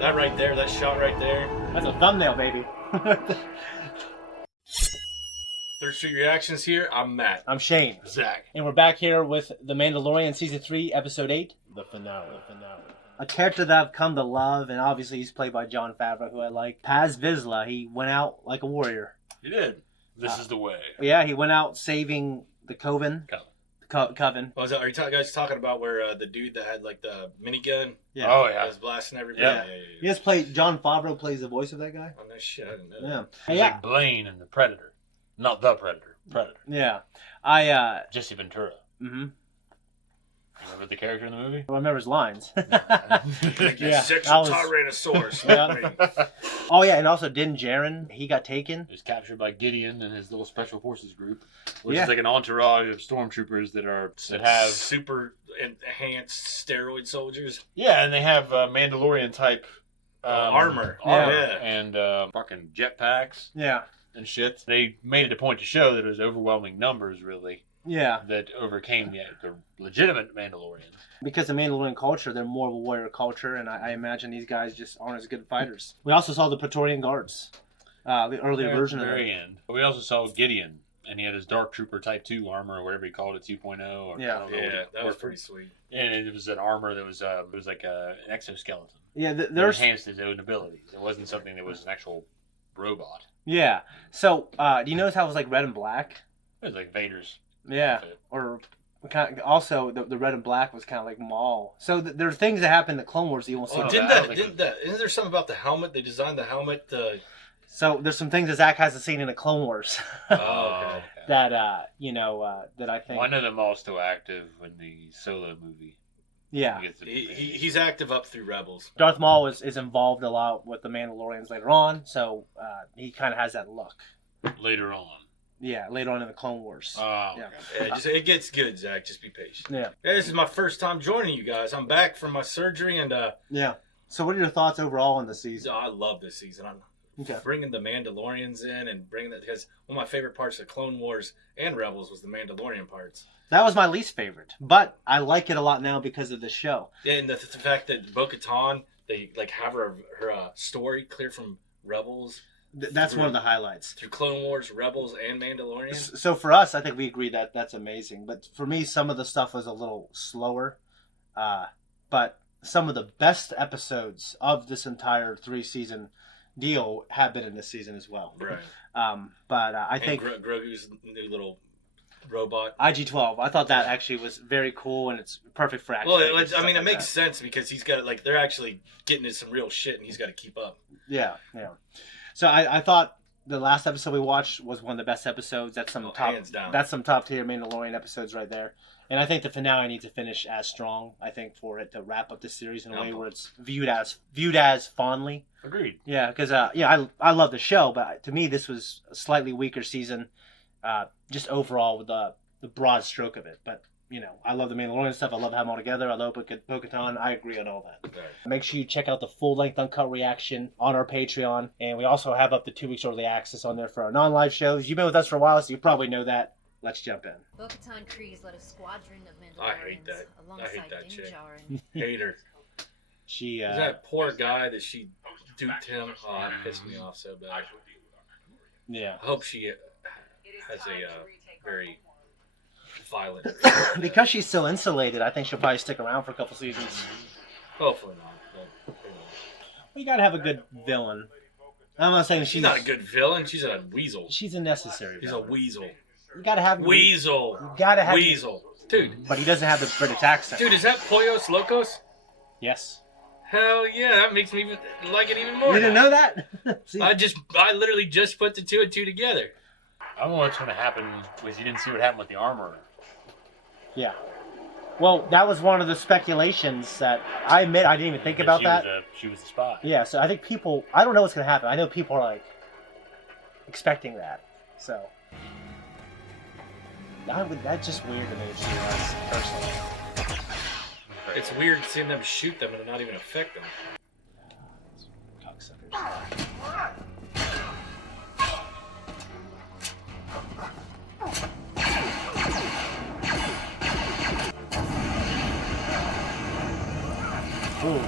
That right there, that shot right there. That's a thumbnail, baby. Third Street Reactions here. I'm Matt. I'm Shane. Zakk. And we're back here with The Mandalorian Season 3, Episode 8. The finale. A character that I've come to love, and obviously he's played by Jon Favreau, who I like. Paz Vizsla. He went out like a warrior. You did. This is the way. Yeah, he went out saving the Coven. Coven. Oh, are you guys talking about where the dude that had like the minigun? Yeah. Oh yeah. Was blasting everybody. Yeah. He just played. Jon Favreau plays the voice of that guy. Oh no shit! I didn't know. Yeah. That. Yeah. Like Blaine and the Predator, not the Predator. Predator. Yeah. Jesse Ventura. Mm-hmm. Remember the character in the movie? I remember his lines. Yeah. Sexual Tyrannosaurus. Yeah. Oh yeah, and also Din Djarin, he got taken. He was captured by Gideon and his little special forces group, which is like an entourage of stormtroopers that have super enhanced steroid soldiers. Yeah, and they have Mandalorian type armor. Yeah. And fucking jetpacks. Yeah. And shit. They made it a point to show that it was overwhelming numbers, really. Yeah. That overcame the legitimate Mandalorians. Because the Mandalorian culture, they're more of a warrior culture, and I imagine these guys just aren't as good fighters. We also saw the Praetorian Guards, the earlier version of it. Very end. But we also saw Gideon, and he had his Dark Trooper Type 2 armor, or whatever he called it, 2.0. Or, yeah. That was pretty sweet. And it was an armor that was it was like an exoskeleton. Yeah, that enhanced his own abilities. It wasn't something that was an actual robot. Yeah. So, do you notice how it was like red and black? It was like Vader's. Yeah. Outfit. Or kind of, also the red and black was kind of like Maul. So there are things that happen in the Clone Wars that you won't see. Isn't there something about the helmet? They designed the helmet. So there's some things that Zakk hasn't seen in the Clone Wars. Oh, okay. That that I think. Well, I know that Maul's still active in the Solo movie. Yeah. He's active up through Rebels. Darth Maul is involved a lot with the Mandalorians later on, so he kind of has that look. Later on. Yeah, later on in the Clone Wars. Oh, yeah. Okay. It gets good, Zakk. Just be patient. Yeah. Hey, this is my first time joining you guys. I'm back from my surgery, and yeah. So, what are your thoughts overall on the season? I love this season. I'm bringing the Mandalorians in and bringing that, because one of my favorite parts of Clone Wars and Rebels was the Mandalorian parts. That was my least favorite, but I like it a lot now because of the show. Yeah, and the fact that Bo-Katan, they like have her story clear from Rebels. That's one of the highlights. Through Clone Wars, Rebels, and Mandalorian. So for us, I think we agree that that's amazing. But for me, some of the stuff was a little slower. But some of the best episodes of this entire 3-season deal have been in this season as well. Right. But I think Grogu's new little robot. IG-12. I thought that actually was very cool, and it's perfect for action. Well, it makes sense because he's got they're actually getting into some real shit, and he's got to keep up. Yeah. So I thought the last episode we watched was one of the best episodes. That's some hands down. That's some top tier Mandalorian episodes right there. And I think the finale needs to finish as strong. I think for it to wrap up the series in a way where it's viewed as fondly. Agreed. Yeah, because I love the show, but to me this was a slightly weaker season, just overall with the broad stroke of it. But I love the Mandalorian stuff. I love having them all together. I love Bo-Katan. I agree on all that. Right. Make sure you check out the full-length uncut reaction on our Patreon. And we also have up to 2 weeks early access on there for our non-live shows. You've been with us for a while, so you probably know that. Let's jump in. Bo-Katan Kryze led a squadron of Mandalorians I hate that. alongside I hate that Din chick. Djarin. Hate her. She that poor guy that she duped him. Oh, it pissed me off so bad. Yeah. I hope she has a very violent. Because she's so insulated, I think she'll probably stick around for a couple seasons. Hopefully not. But, you gotta have a good villain. I'm not saying she's not a good villain. She's a weasel. She's a necessary villain. She's a weasel. You gotta have weasel. You gotta have weasel, dude. But he doesn't have the British accent. Dude, is that Pollos Locos? Yes. Hell yeah, that makes me like it even more. You didn't know that? I literally just put the 2 and 2 together. I don't know what's going to happen because you didn't see what happened with the armor. Yeah. Well, that was one of the speculations that I admit I didn't even think about that. She was the spy. Yeah, so I think people, I don't know what's going to happen. I know people are like expecting that. So that's just weird to me if she was, personally. It's weird seeing them shoot them and not even affect them. Cocksuckers. Ooh.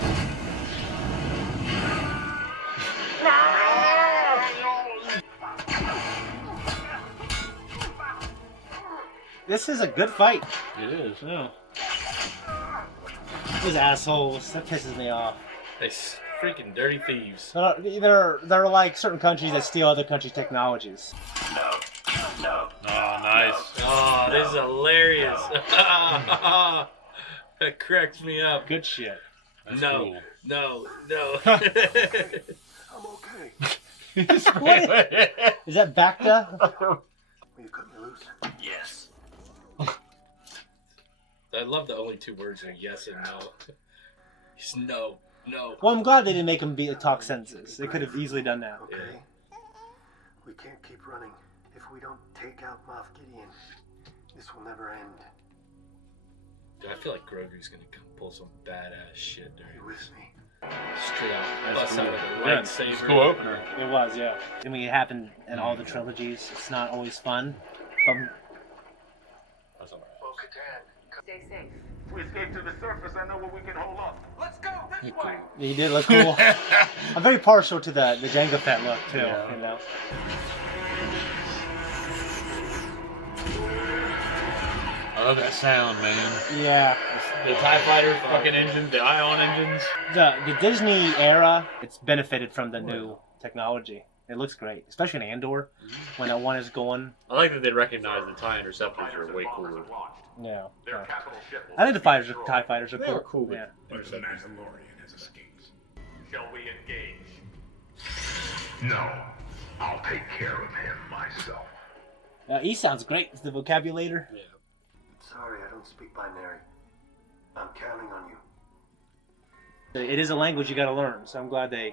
This is a good fight. It is. Yeah. Those assholes. That pisses me off. They freaking dirty thieves. They're like certain countries that steal other countries' technologies. Oh, nice. Oh, this is hilarious. That cracks me up. Good shit. That's No, cool. no. I'm okay. Is that Bacta? Will you cut me loose? Yes. I love the only two words are yes and no. It's no. Well, I'm glad they didn't make him talk sentences. They could have easily done that. Okay. We can't keep running. If we don't take out Moff Gideon, this will never end. Dude, I feel like Grogu's gonna come pull some badass shit Are during you with me? straight out. That's Bust out cool. with a Yeah, lightsaber. it's a cool opener. It was, yeah. I mean, it happened in all the trilogies. It's not always fun. But That's all right. Stay safe. If we escape to the surface, I know where we can hold up. Let's go this way. he did look cool. I'm very partial to the Jango Fett look, too. Yeah. You know? I love that sound, man. Yeah. The TIE Fighter fucking engines, the Ion engines. The Disney era, it's benefited from the new technology. It looks great, especially in Andor, when that one is going. I like that they recognize the TIE Interceptors are way cooler. Yeah. Their yeah. capital ship will I think the TIE Fighters are They cool. are cool, but- Yeah. But the Mandalorian has escaped. Shall we engage? No, I'll take care of him myself. E sounds great. It's the vocabulator. Yeah. Sorry, I don't speak binary. I'm counting on you. It is a language you got to learn, so I'm glad they.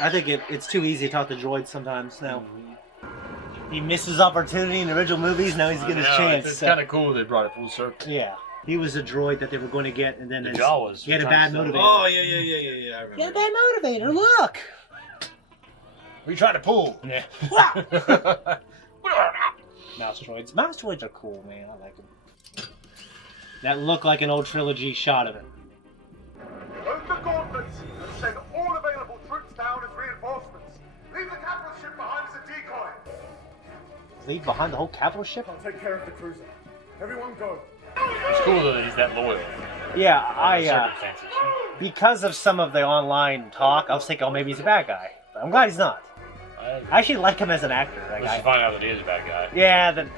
I think it's too easy to talk to droids sometimes now. He missed his opportunity in the original movies. Now he's getting his chance. It's so- kind of cool they brought it full circle. Yeah, he was a droid that they were going to get, and then The his- Jawas. he had a were bad trying to motivator. sell- Oh, yeah, I remember. He had a bad motivator. Look. What are you trying to pull? Yeah. Mouse droids. Mouse droids are cool, man. I like them. That looked like an old trilogy shot of it. Load the gauntlets and send all available troops down as reinforcements. Leave the capital ship behind as a decoy. Leave behind the whole capital ship? I'll take care of the cruiser. Everyone go. It's cool though that he's that loyal. Yeah, under circumstances. because of some of the online talk, I was thinking, oh, maybe he's a bad guy. But I'm glad he's not. I actually like him as an actor. That Let's guy. find out that he is a bad guy. Yeah, then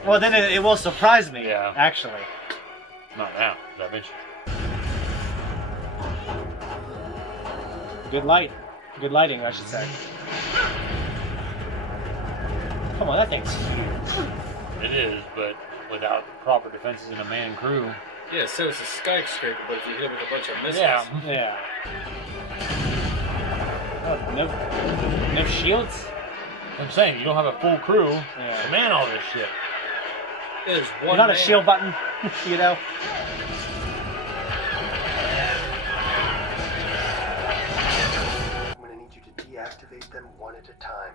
it will surprise me. Yeah. Actually. Not now, but eventually. Good lighting, I should say. Come on, that thing's huge. It is, but without proper defenses and a man crew. Yeah, so it's a skyscraper, but if you hit it with a bunch of missiles. Yeah. Yeah. Oh, no shields? I'm saying, you don't have a full crew Yeah. to man all this shit. There's You're one not a man. shield button, you know? I'm gonna need you to deactivate them one at a time.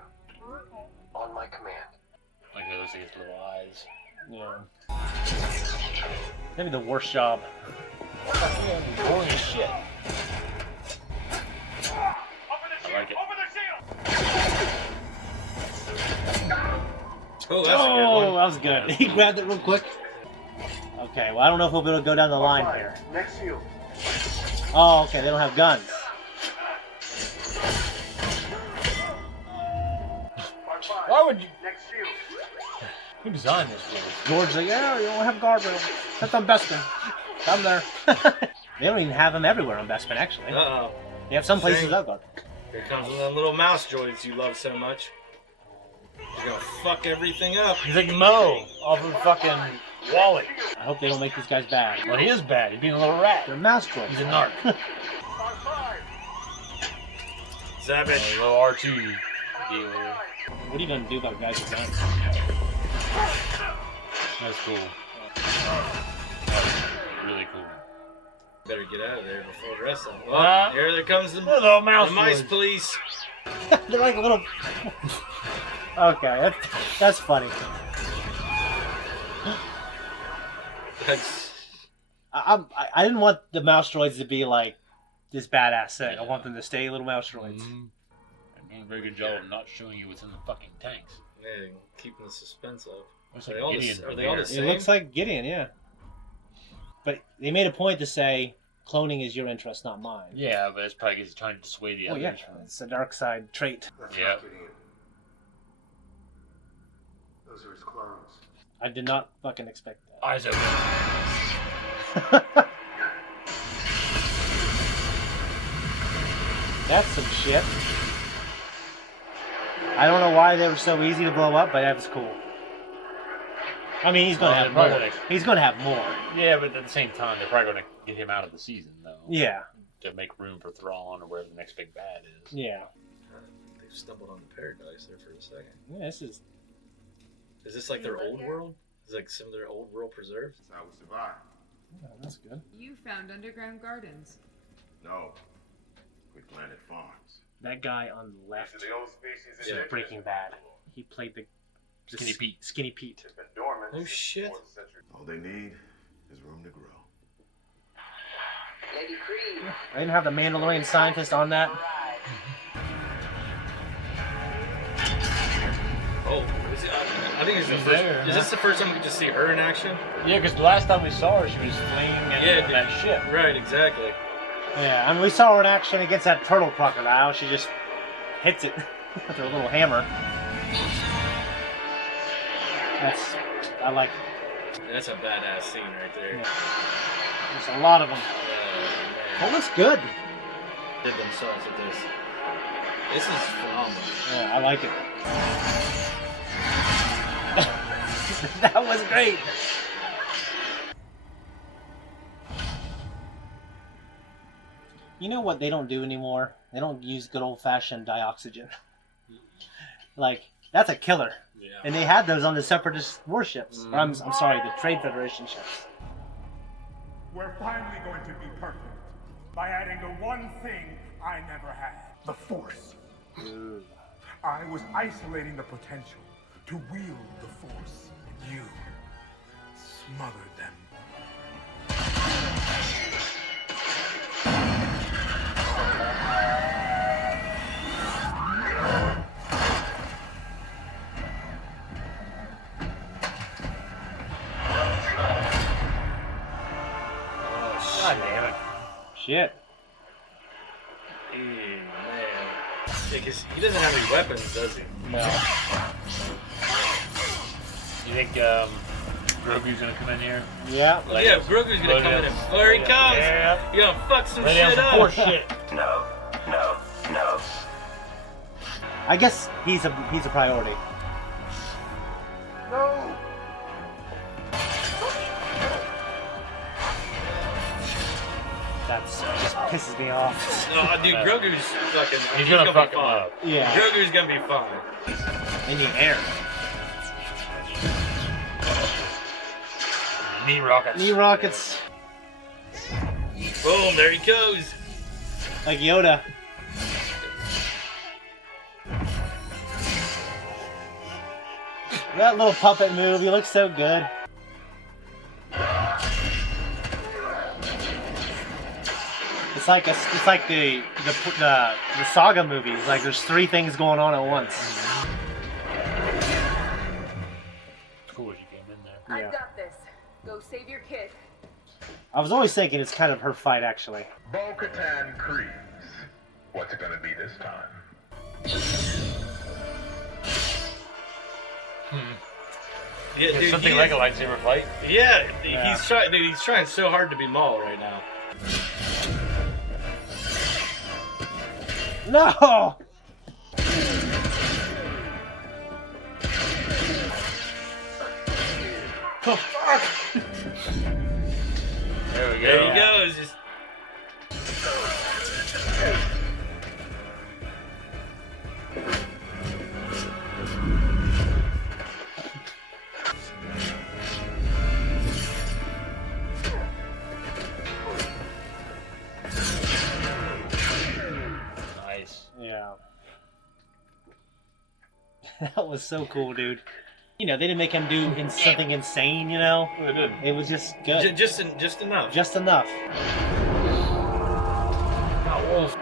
On my command. Like those things with little eyes. Yeah. Maybe the worst job. Boring as shit. I like it. Oh, that's a good Oh, one. that was good. He grabbed it real quick. Okay, well, I don't know if we'll be able to go down the line Fire. here. Next shield. Oh, okay, they don't have guns. Why would you? Next shield. Who designed this place? George's like, yeah, you don't have guardrails. That's on Bespin. Come there. They don't even have them everywhere on Bespin, actually. Uh-oh. They have some places Shame. without guardrails. Here comes one of the little mouse droids you love so much. He's gonna fuck everything up. He's like Mo off of fucking Wally. I hope they don't make these guys bad. Well, he is bad. He's being a little rat. They're mouse droids. He's a narc. Zap it. A little R2 deal here. What are you going to do about guys with guns? That's cool. Really cool. Better get out of there before the rest of them. Uh, Oh, here comes the Little mouse mice droids. police. They're like a little... Okay, that's funny. That's I didn't want the mouse droids to be like this badass thing. I want them to stay little mouse droids. I'm doing a very good job of not showing you what's in the fucking tanks. yeah, keeping the suspense up. Looks Are like they all the- Gideon. are they all the It same? looks like Gideon, yeah. But they made a point to say cloning is your interest, not mine. Yeah, but it's probably because he's trying to dissuade the Oh others. yeah, it's a dark side trait. That's Yeah. not Gideon. Those are his clones. I did not fucking expect that. Eyes open. That's some shit. I don't know why they were so easy to blow up, but that was cool. I mean, he's gonna Well, have they're more. probably- He's gonna have more. Yeah, but at the same time, they're probably going to get him out of the season, though. Yeah, To make room for Thrawn or wherever the next big bad is. yeah. They've stumbled on the paradise there for a second. Yeah, this is. Is this like their old world? Is like some of their old world preserved? That's how we survive. Oh, that's good. You found underground gardens. No. We planted farms. That guy on the left These are the old species is Yeah. Breaking Bad. He played the Skinny Pete. Skinny Pete. It's been dormant. Oh, since shit. the 4th century. All they need is room to grow. Lady Creed. I didn't have the Mandalorian scientist on that. Oh, is it, I think it's the She's first. there, Is this the first time we get to see her in action? Yeah, because the last time we saw her, she was fleeing Yeah, that ship. Right, exactly. Yeah, I mean, we saw her in action against that turtle crocodile. She just hits it with her little hammer. I like it. That's a badass scene right there. Yeah. There's a lot of them. Oh, It looks good. man. Did themselves with this. This is phenomenal. Yeah, I like it. That was great. You know what they don't do anymore? They don't use good old-fashioned dioxygen. Like, that's a killer. Yeah. And they had those on the Separatist warships. Or I'm sorry, the Trade Federation ships. We're finally going to be perfect by adding the one thing I never had. The Force. I was isolating the potential to wield the Force. You smothered them. God damn it. Shit. Man. Because he doesn't have any weapons, does he? No. You think Grogu's going to come in here? Yeah. Like yeah, us? Grogu's gonna come in and there he comes! Yeah. You gonna fuck some Lay down shit some up! Force shit. No, no, no. I guess he's a priority. No! That's just pisses me off. No, dude, Grogu's fucking. He's gonna be fuck him fine. up. Yeah. Grogu's gonna be fine. In the air. Knee rockets. Knee rockets. Boom, there he goes. Like Yoda. That little puppet move, he looks so good. It's like the saga movies. Like there's three things going on at once. Cool as you came in there. Yeah. I've got this. Go save your kid. I was always thinking it's kind of her fight, actually. Bo-Katan Kryze. What's it gonna be this time? Yeah, dude, Something he like is- a lightsaber fight. Yeah, Yeah. he's trying. Dude, he's trying so hard to be Maul right now. No! There we go. There he goes. Just, Nice. Yeah. That was so cool, dude. You know, they didn't make him do something insane, you know? They did. It was just good. just enough. Just enough. Oh, Wolf.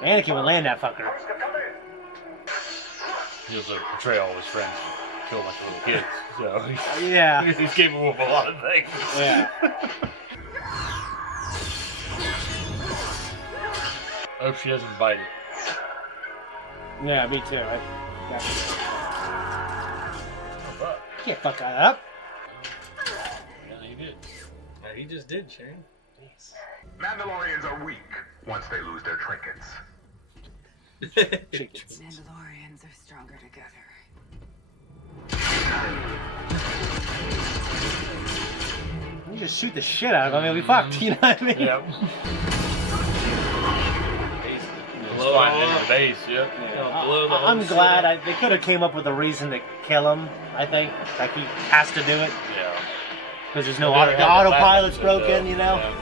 Anakin would land that fucker. He was a betray all his friends. kill a bunch of little kids. So Yeah. he's capable of a lot of things. Yeah. I hope she doesn't bite it. Yeah, me too. Can't fuck that up. Yeah, he did. He just did, Shane. Mandalorians are weak once they lose their trinkets. Mandalorians are stronger together. You just shoot the shit out of him, he'll be fucked, you know what I mean? Yeah. Blow Flying it into up. the base, yep. Blow the whole I'm shit glad up. they could have came up with a reason to kill him, I think. Like, he has to do it, Yeah. because there's no They the got the autopilot's weapons, broken, you know? Yeah.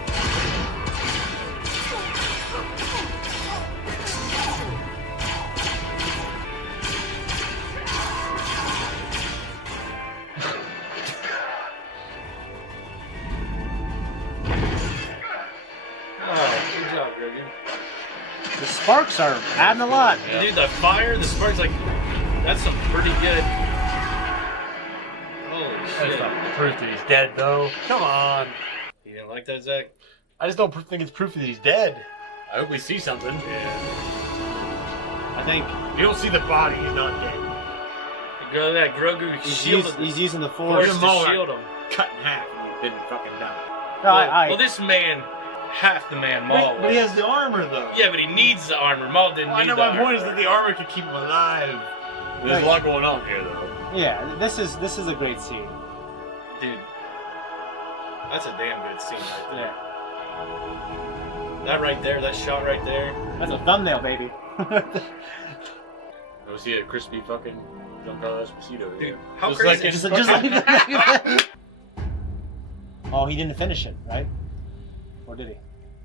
Oh, good job, Gregory. The sparks are adding a lot. Yeah. Dude, the fire, the sparks, like, that's some pretty good. Holy That's shit. not proof that he's dead, though. Come on. You didn't like that, Zach? I just don't think it's proof that he's dead. I hope we see something. Yeah. I think If you don't see the body, he's not dead. That Grogu shielded he's using the force force. to Maul. shield him. Cut in half and he's been fucking done. No, Well, this man, half the man Maul But he was. has the armor, though. Yeah, but he needs the armor. Maul didn't Well, I need know the my armor. point is that the armor could keep him alive. There's Right. a lot going on here, though. Yeah, this is a great scene. Dude, that's a damn good scene right there. Yeah. That right there, that shot right there. That's a thumbnail, baby. Go see a crispy fucking Giancarlo Esposito Dude, here. how Just crazy like is in just fucking- like Oh, he didn't finish it, right? Or did he?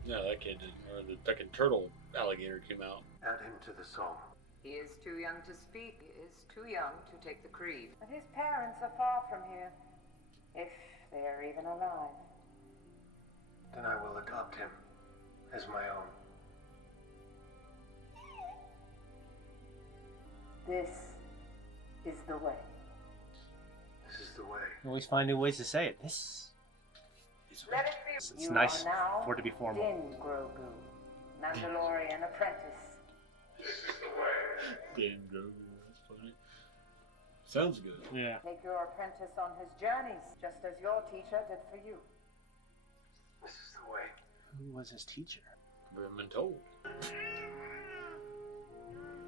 No, that kid didn't. Or the fucking turtle alligator came out. Add him to the song. He is too young to speak. He is too young to take the creed. But his parents are far from here, if they are even alive. Then I will adopt him as my own. This is the way. This is the way. Always find new ways to say it. This is Let it be. It's You nice are now for it to be formal. Din Grogu, Mandalorian apprentice. Damn, Grogu. That's funny. Sounds good. Yeah. Take your apprentice on his journeys, just as your teacher did for you. This is the way. Who was his teacher? We haven't been told.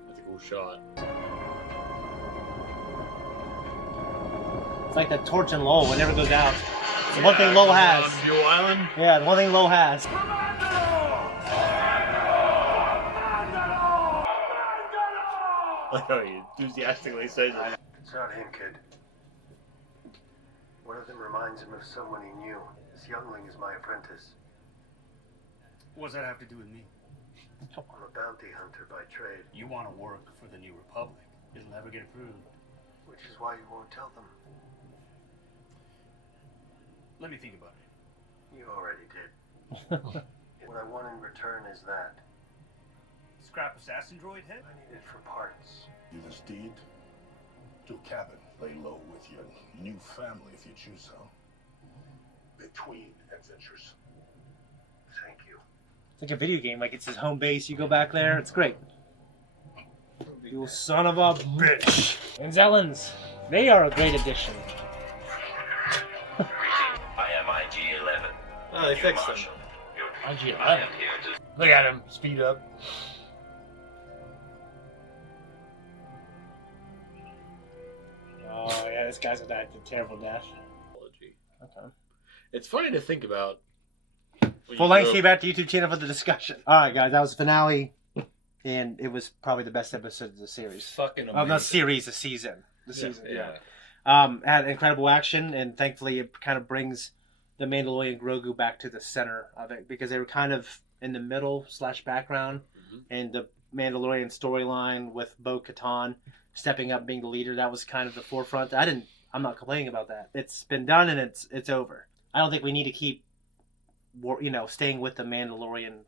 That's a cool shot. It's like that torch in Lowell. It never goes out. It's the one thing Lowell has. On Fuel Island? Yeah, the one thing Lowell has. Like how he enthusiastically says it. It's not him, kid. One of them reminds him of someone he knew. This youngling is my apprentice. What does that have to do with me? I'm a bounty hunter by trade, You want to work for the New Republic. It'll never get approved. which is why you won't tell them. Let me think about it. You already did. What I want in return is that. Scrap assassin droid head? I need it for parts. Do this deed to a cabin. Lay low with your new family if you choose so. Between adventures. Thank you. It's like a video game. Like, it's his home base. You go back there. It's great. You son of a bitch. And Zellans. They are a great addition. I am IG-11. Oh, they fixed him. IG-11. Look at him. Speed up. Oh, yeah, this guy's gonna die a terrible death. Okay. It's funny to think about. Full length came back to YouTube channel for the discussion. Alright, guys, that was the finale. And it was probably the best episode of the series. Fucking amazing. Of the series, the season. The Yeah, season, yeah. Had incredible action, and thankfully it kind of brings the Mandalorian Grogu back to the center of it, because they were kind of in the middle / background, and the Mandalorian storyline with Bo-Katan stepping up, being the leader, that was kind of the forefront. I'm not complaining about that. It's been done and it's over. I don't think we need to keep, staying with the Mandalorian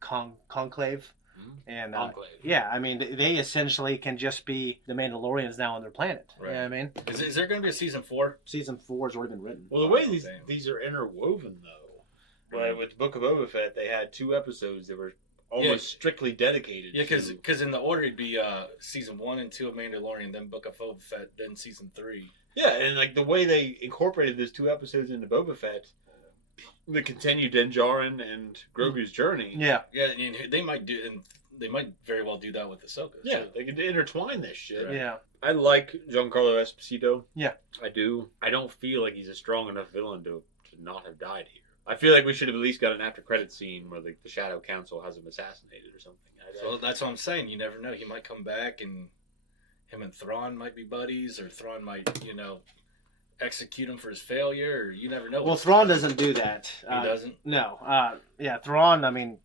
conclave. And Enclave. yeah, I mean, they essentially can just be the Mandalorians now on their planet. Right. You know what I mean? Is there going to be a season 4? Season 4 has already been written. Well, the way these are interwoven, though, like with the Book of Boba Fett, they had 2 episodes that were almost strictly dedicated. Yeah, because in the order it'd be season 1 and 2 of Mandalorian, then Book of Boba Fett, then season 3. Yeah, and like the way they incorporated those 2 episodes into Boba Fett, that continued Din Djarin and Grogu's journey. Yeah, and they might very well do that with Ahsoka. Yeah, they could intertwine this shit. Right. Yeah. I like Giancarlo Esposito. Yeah. I do. I don't feel like he's a strong enough villain to not have died here. I feel like we should have at least got an after credit scene where the Shadow Council has him assassinated or something. So that's what I'm saying. You never know. He might come back and him and Thrawn might be buddies, or Thrawn might, execute him for his failure, or you never know. Well, Thrawn doesn't do that. He doesn't? No. Yeah, Thrawn, I mean,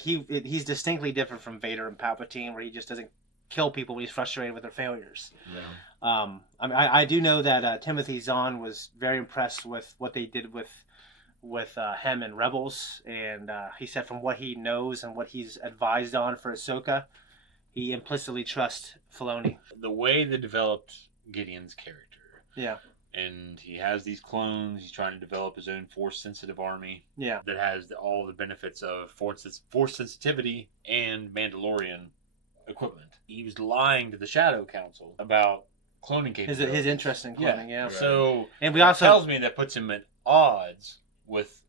he's distinctly different from Vader and Palpatine, where he just doesn't kill people when he's frustrated with their failures. Yeah. I mean, I do know that Timothy Zahn was very impressed with what they did with him in Rebels, and he said from what he knows and what he's advised on for Ahsoka, he implicitly trusts Filoni. The way they developed Gideon's character. Yeah. And he has these clones. He's trying to develop his own force-sensitive army. Yeah. That has all the benefits of force sensitivity and Mandalorian equipment. He was lying to the Shadow Council about cloning capabilities. His interest in cloning, yeah. Right. So and we also tells me that puts him at odds with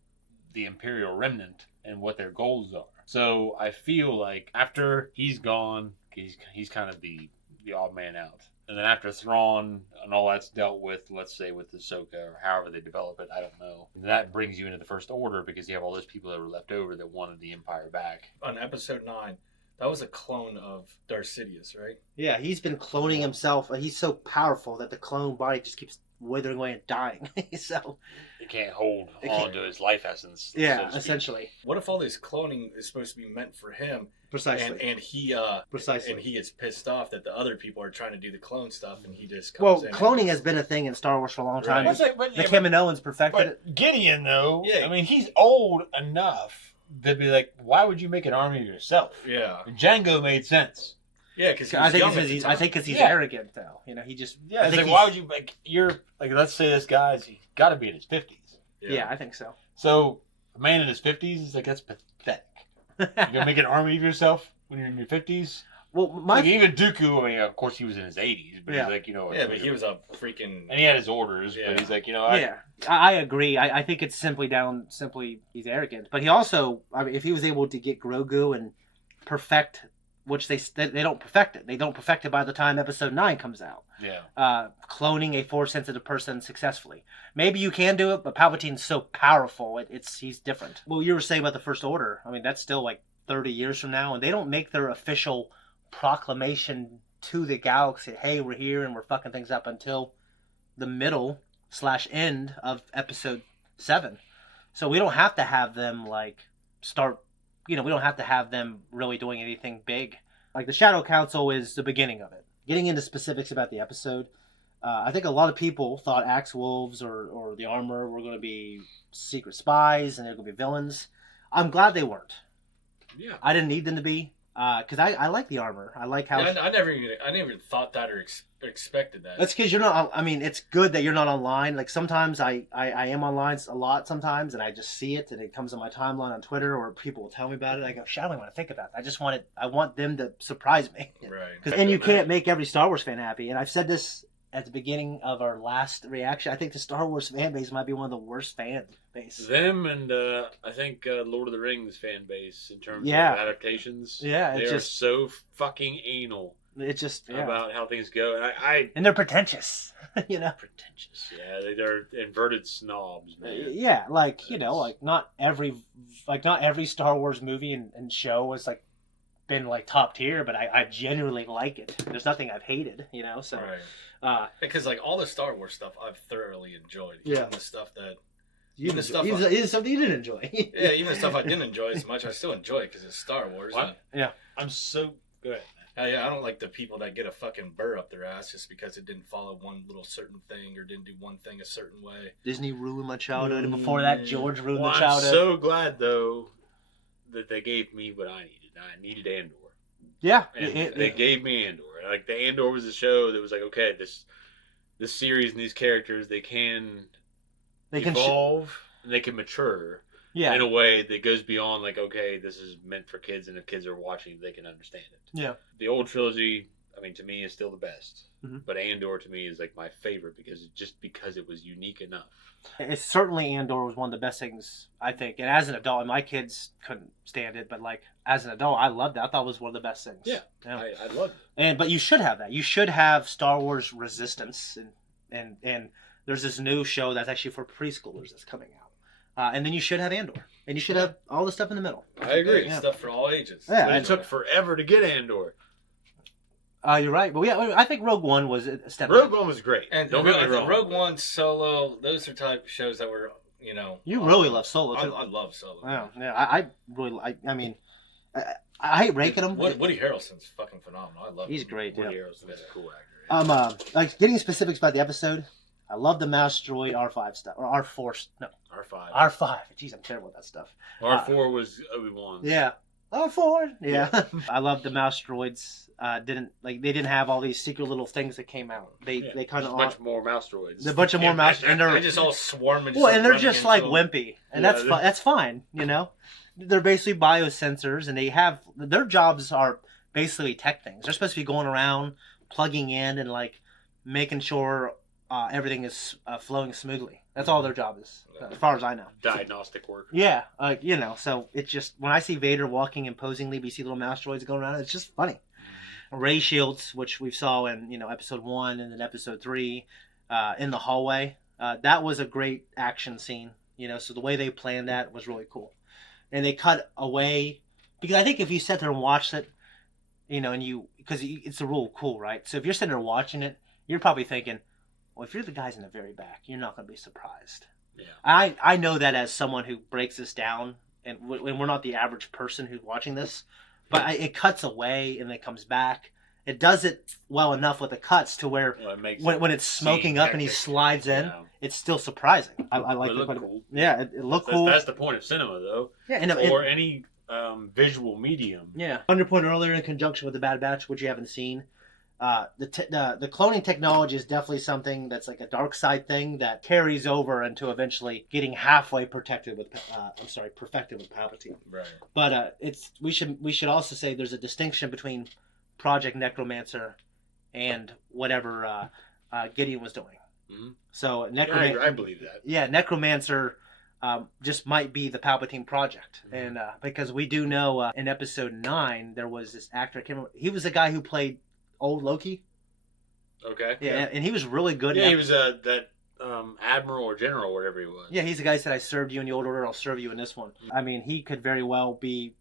the Imperial Remnant and what their goals are. So I feel like after he's gone, he's kind of the odd man out. And then after Thrawn and all that's dealt with, let's say with Ahsoka or however they develop it, I don't know. That brings you into the First Order because you have all those people that were left over that wanted the Empire back. On episode 9, that was a clone of Darth Sidious, right? Yeah, he's been cloning himself. He's so powerful that the clone body just keeps withering away and dying. So it can't hold on to his life essence. Yeah, so essentially. What if all this cloning is supposed to be meant for him? Precisely. And he precisely. And he gets pissed off that the other people are trying to do the clone stuff, and he just comes in. Cloning has been a thing in Star Wars for a long time. Right. The Kaminoans perfected it. Gideon, though, I mean, he's old enough to be like, why would you make an army of yourself? Yeah. Django made sense. Yeah, because I think because he's arrogant, though. He's just. Yeah, it's like, why would you let's say this guy's got to be in his 50s. Yeah, I think so. So a man in his 50s is like, that's pathetic. You're gonna make an army of yourself when you're in your 50s. Well, even Dooku, I mean, of course he was in his 80s, but he's like, but he was a freaking, and he had his orders, but he's like, I agree. I think it's simply he's arrogant, but he also, I mean, if he was able to get Grogu and perfect, which they don't perfect it. They don't perfect it by the time Episode 9 comes out. Yeah. Cloning a Force-sensitive person successfully. Maybe you can do it, but Palpatine's so powerful, he's different. Well, you were saying about the First Order. I mean, that's still like 30 years from now, and they don't make their official proclamation to the galaxy, hey, we're here and we're fucking things up until the middle/end of Episode 7. So we don't have to have them, start... we don't have to have them really doing anything big. Like, the Shadow Council is the beginning of it. Getting into specifics about the episode, I think a lot of people thought Axe Wolves or the Armor were going to be secret spies and they're going to be villains. I'm glad they weren't. Yeah. I didn't need them to be, because I like the Armor. I like how... I never even thought that or expected that. That's because you're not... I mean, it's good that you're not online. Like, sometimes I am online a lot sometimes, and I just see it, and it comes on my timeline on Twitter, or people will tell me about it. I go, shit, I don't want to think about that. I want them to surprise me. Right. And you can't make every Star Wars fan happy. And I've said this at the beginning of our last reaction. I think the Star Wars fan base might be one of the worst fan base. Them and I think Lord of the Rings fan base in terms of adaptations. Yeah, they are so fucking anal. It's just about how things go, and they're pretentious, Pretentious, yeah. They're inverted snobs, man. Yeah, not every Star Wars movie and show has been top tier, but I genuinely like it. There's nothing I've hated, So, right. Because all the Star Wars stuff I've thoroughly enjoyed. Yeah, the stuff that. Even something you didn't enjoy. Yeah, even the stuff I didn't enjoy as much, I still enjoy it because it's Star Wars. Yeah, I'm so good. Yeah, I don't like the people that get a fucking burr up their ass just because it didn't follow one little certain thing or didn't do one thing a certain way. Disney ruined my childhood, and before that, George ruined the childhood. I'm so glad though that they gave me what I needed. I needed Andor. Yeah, And they gave me Andor. Like the Andor was a show that was like, okay, this series and these characters they can evolve and they can mature. Yeah. In a way that goes beyond like, okay, this is meant for kids, and if kids are watching, they can understand it. Yeah. The old trilogy, I mean, to me, is still the best. Mm-hmm. But Andor to me is like my favorite because it was unique enough. It's certainly Andor was one of the best things, I think. And as an adult, and my kids couldn't stand it, but like as an adult, I loved it. I thought it was one of the best things. Yeah. I loved it. But you should have that. You should have Star Wars Resistance, and there's this new show that's actually for preschoolers that's coming out. And then you should have Andor. And you should have all the stuff in the middle. I agree. Yeah. Stuff for all ages. Yeah, but it took forever to get Andor. You're right. But yeah, I think Rogue One was a step. Rogue One was great. And don't get me wrong. Rogue One, Solo, those are type of shows that were, you know. You really love Solo, too. I love Solo. Yeah. I really, I mean, I hate ranking him. Woody Harrelson's fucking phenomenal. I love him. He's great, Woody yeah. Harrelson's a cool actor. Like getting specifics about the episode, I love the mouse droid R5 stuff. Or R4, no. R5. Jeez, I'm terrible at that stuff. R4 was Obi-Wan. Yeah. R4. Yeah. I love the mouse droids. They didn't have all these secret little things that came out. They kind of a bunch more mouse droids. A bunch of more mouse, and they're just all swarming. Well, and they're just like wimpy, and that's fine. You know, they're basically biosensors, and they have their jobs are basically tech things. They're supposed to be going around plugging in and like making sure everything is flowing smoothly. That's all their job is, as far as I know. Diagnostic work. Yeah, you know, so it's just, when I see Vader walking imposingly, we see little mouse droids going around, it's just funny. Ray shields, which we saw in, episode 1 and then episode 3, in the hallway. That was a great action scene, so the way they planned that was really cool. And they cut away, because I think if you sat there and watched it, because it's a real cool, right? So if you're sitting there watching it, you're probably thinking, well, if you're the guys in the very back, you're not going to be surprised. Yeah. I know that as someone who breaks this down, and we're not the average person who's watching this, but it cuts away and then comes back. It does it well enough with the cuts to where when it's smoking up and he slides in, it's still surprising. I like it. Cool. Yeah, it looked cool. That's the point of cinema, though. Yeah, or any visual medium. Yeah. On your point earlier, in conjunction with the Bad Batch, which you haven't seen, the cloning technology is definitely something that's like a dark side thing that carries over into eventually getting halfway perfected with Palpatine. Right. But we should also say there's a distinction between Project Necromancer and whatever Gideon was doing. Mm-hmm. So I believe that. Yeah, Necromancer just might be the Palpatine project, and because we do know in episode 9 there was this actor. I can't remember, he was the guy who played old Loki. Okay. Yeah, and he was really good. Yeah, he was that admiral or general, or whatever he was. Yeah, he's the guy who said, "I served you in the old order. I'll serve you in this one." I mean, he could very well be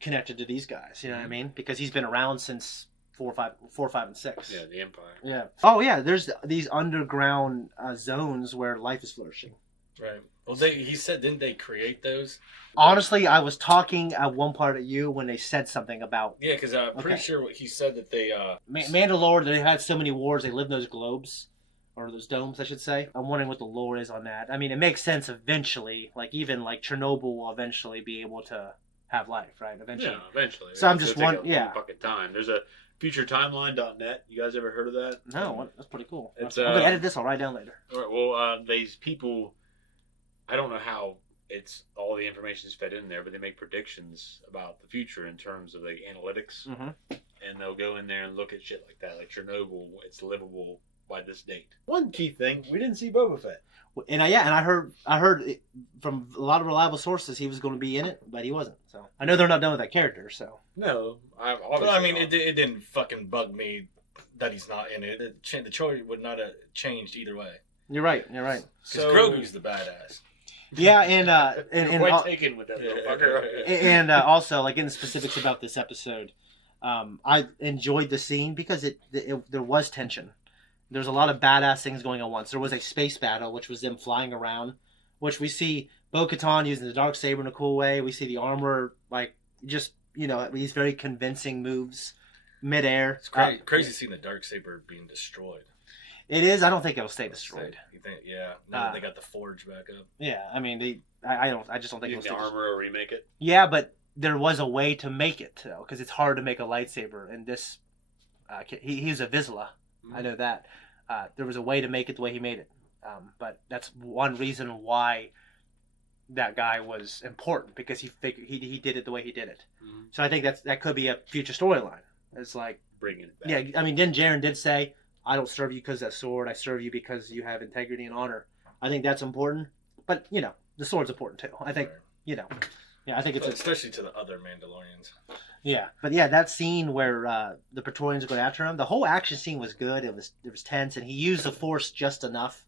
connected to these guys. You know what I mean? Because he's been around since 4, 5, and 6. Yeah, the Empire. Yeah. Oh yeah, there's these underground zones where life is flourishing. Right. Well, he said, didn't they create those? Honestly, I was talking at one part at you when they said something about... Yeah, because I'm pretty sure he said that they... Mandalore, they had so many wars, they lived in those globes. Or those domes, I should say. I'm wondering what the lore is on that. I mean, it makes sense eventually. Like, even like Chernobyl will eventually be able to have life, right? Eventually. Yeah, eventually. So I'm just wondering... Yeah. Fucking time. There's a futuretimeline.net. You guys ever heard of that? No, that's pretty cool. I'm It's, going to edit this. I'll write it down later. All right, well, these people... I don't know how all the information is fed in there, but they make predictions about the future in terms of the analytics, and they'll go in there and look at shit like that, like Chernobyl. It's livable by this date. One key thing, we didn't see Boba Fett, and I heard from a lot of reliable sources he was going to be in it, but he wasn't. So I know they're not done with that character. So no, it didn't fucking bug me that he's not in it. The choice would not have changed either way. You're right. Because Grogu's the badass. Yeah, and quite taken with that motherfucker. And also, like, in the specifics about this episode, I enjoyed the scene because there was tension. There's a lot of badass things going on once. There was a space battle, which was them flying around, which we see Bo-Katan using the Darksaber in a cool way. We see the armor, like, just, these very convincing moves midair. It's crazy seeing the Darksaber being destroyed. It is. I don't think it'll stay destroyed. You think? Yeah. Now that they got the forge back up. Yeah. I mean, I just don't think it'll stay the armor or remake it. Yeah, but there was a way to make it, though, because it's hard to make a lightsaber. And this, he's a Vizsla. I know that. There was a way to make it the way he made it. But that's one reason why that guy was important, because he did it the way he did it. So I think that could be a future storyline. It's like bringing it back. Yeah, I mean, Din Djarin did say, "I don't serve you because of that sword. I serve you because you have integrity and honor." I think that's important. But the sword's important too. I think I think it's especially to the other Mandalorians. Yeah, but that scene where the Praetorians are going after him, the whole action scene was good. It was tense, and he used the Force just enough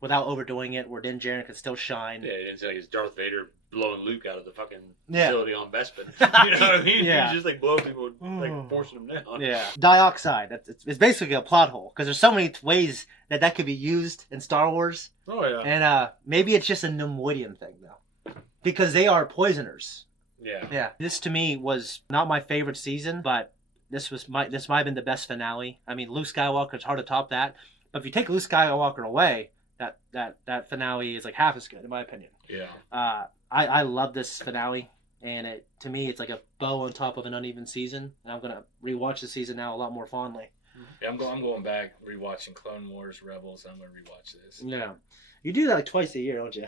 without overdoing it, where Din Djarin could still shine. Yeah, it's like it's Darth Vader blowing Luke out of the fucking Yeah. facility on Bespin. You know what I mean? Yeah. He's just like blowing people, like forcing them down. Yeah, dioxide. It's basically a plot hole, because there's so many ways that could be used in Star Wars. Oh yeah. And maybe it's just a Nemoidian thing though, because they are poisoners. Yeah. Yeah. This to me was not my favorite season, but this might have been the best finale. I mean, Luke Skywalker, it's hard to top that. But if you take Luke Skywalker away, that finale is like half as good, in my opinion. Yeah. I love this finale, and to me it's like a bow on top of an uneven season. And I'm gonna rewatch the season now a lot more fondly. Yeah, I'm going back rewatching Clone Wars, Rebels. I'm gonna rewatch this. Yeah. You do that like twice a year, don't you?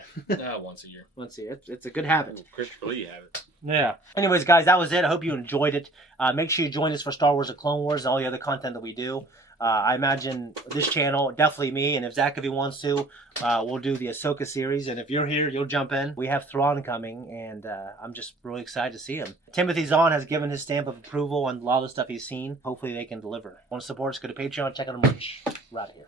Once a year. Once a year. It's a good habit. Christopher Lee had it. Yeah. Anyways, guys, that was it. I hope you enjoyed it. Make sure you join us for Star Wars: The Clone Wars and all the other content that we do. I imagine this channel, definitely me, and if Zakk, if he wants to, we'll do the Ahsoka series. And if you're here, you'll jump in. We have Thrawn coming, and I'm just really excited to see him. Timothy Zahn has given his stamp of approval on a lot of the stuff he's seen. Hopefully they can deliver. Want to support us, go to Patreon, check out our merch. We're out of here.